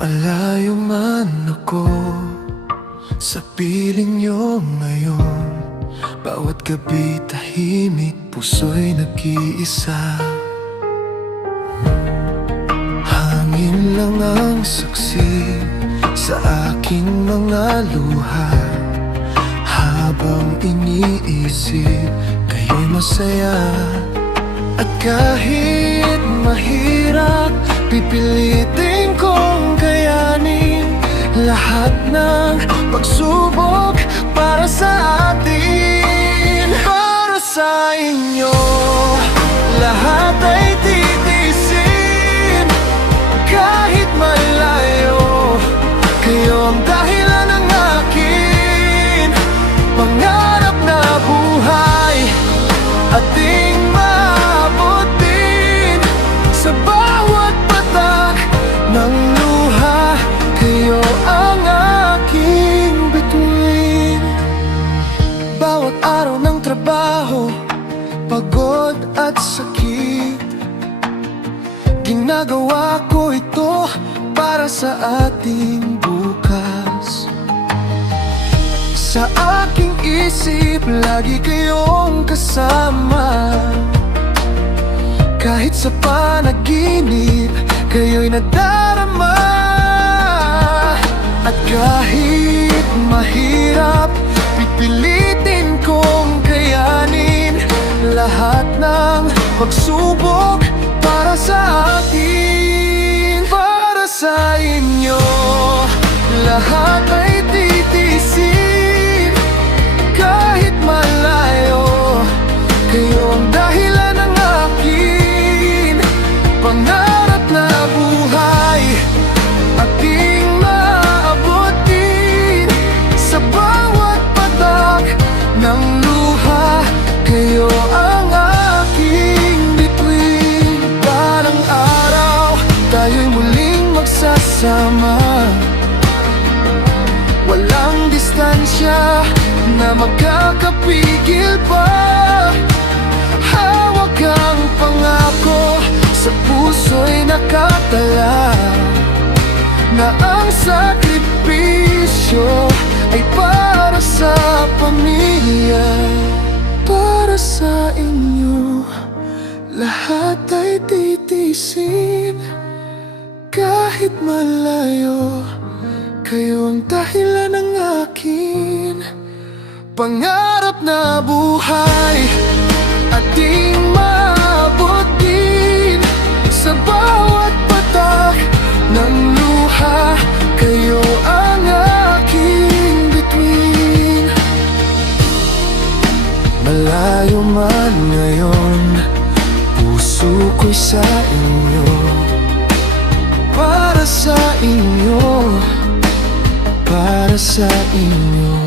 Malayo man ako sa piling niyo ngayon, bawat gabi tahimik, puso'y nag-iisa. Hangin lang ang saksi sa aking mga luha, habang iniisip kayo'y masaya. At kahit mahirap, pipilitin kong kayanin lahat ng pagsubok para sa atin. Para sa inyo, lahat ay titiisin. Kahit malayo, kayo ang dahilan ng akin pangarap na buhay. Ating maabot din sa bawat patak ng luha. Kayo ang aking bituin. Bawat araw ng trabaho, pagod at sakit, ginagawa ko ito para sa ating bukas. Sa aking isip, lagi kayong kasama. Kahit sa panaginip, kayo'y nadarama. At kahit mahirap, pipilitin kong kayanin lahat ng pagsubok para sa atin. Para sa inyo, lahat ay titiisin. Kahit malayo, kayo ang dahilan ng akin pangarap na buhay. Ating maabot din sa bawat patak ng luha. Kayo ang aking bituin. Parang araw, tayo'y muling magsasama. Walang distansya na magkakapigil pa. Hawak ang pangako, sa puso'y nakatala, na ang sakripisyo ay para sa pamilya. Para sa inyo, lahat ay titiisin. Kahit malayo, kayo ang dahilan ng akin pangarap na buhay. Ating maabot din sa bawat patak ng luha. Kayo ang aking bituin. Malayo man ngayon, puso ko'y sa inyo. Para sa inyo, para sa inyo.